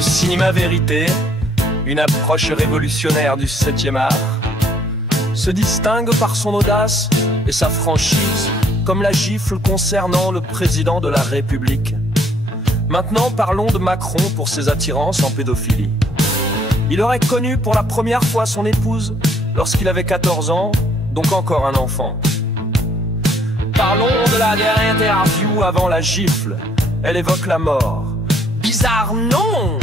Le cinéma vérité, une approche révolutionnaire du 7e art, se distingue par son audace et sa franchise, comme la gifle concernant le président de la République. Maintenant, parlons de Macron pour ses attirances en pédophilie. Il aurait connu pour la première fois son épouse lorsqu'il avait 14 ans, donc encore un enfant. Parlons de la dernière interview avant la gifle. Elle évoque la mort. Bizarre, non!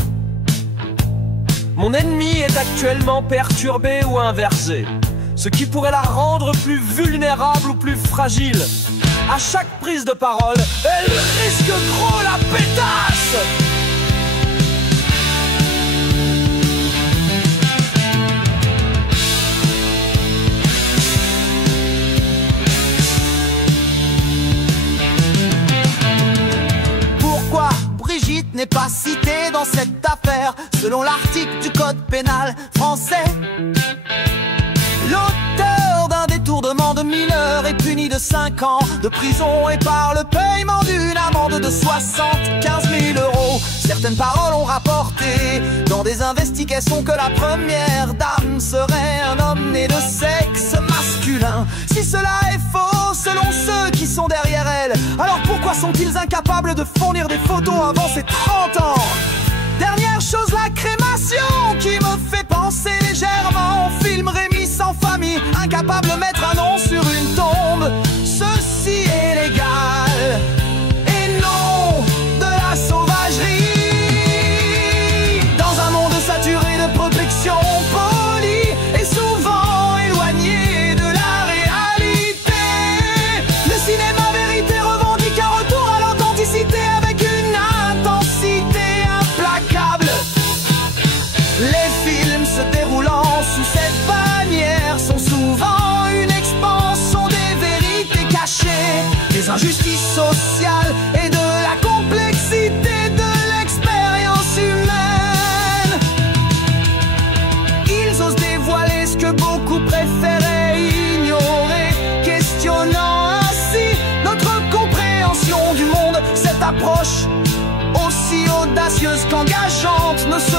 Mon ennemi est actuellement perturbé ou inversé, ce qui pourrait la rendre plus vulnérable ou plus fragile. À chaque prise de parole, elle risque trop la pétasse! Pourquoi Brigitte n'est pas citée dans cette affaire? Selon l'article du code pénal français, l'auteur d'un détournement de mineur est puni de 5 ans de prison et par le paiement d'une amende de 75 000 €. Certaines paroles ont rapporté dans des investigations que la première dame serait un homme né de sexe masculin. Si cela est faux, selon ceux qui sont derrière elle, alors pourquoi sont-ils incapables de fournir des photos avant ses 30 ans? Dernière chose, la crémation qui me fait penser légèrement au film Rémi sans famille, incapable de mettre un nom sur une tombe. Ceci est légal et non de la sauvagerie. Dans un monde saturé de protection polie et souvent éloigné de la réalité, le cinéma vérité revendique un retour à l'authenticité avec une intensité implacable. Les films se déroulant sous cette bannière sont souvent une expansion des vérités cachées, des injustices sociales et de la complexité de l'expérience humaine. Ils osent dévoiler ce que beaucoup préféraient ignorer, questionnant ainsi notre compréhension du monde. Cette approche, aussi audacieuse qu'engageante, ne se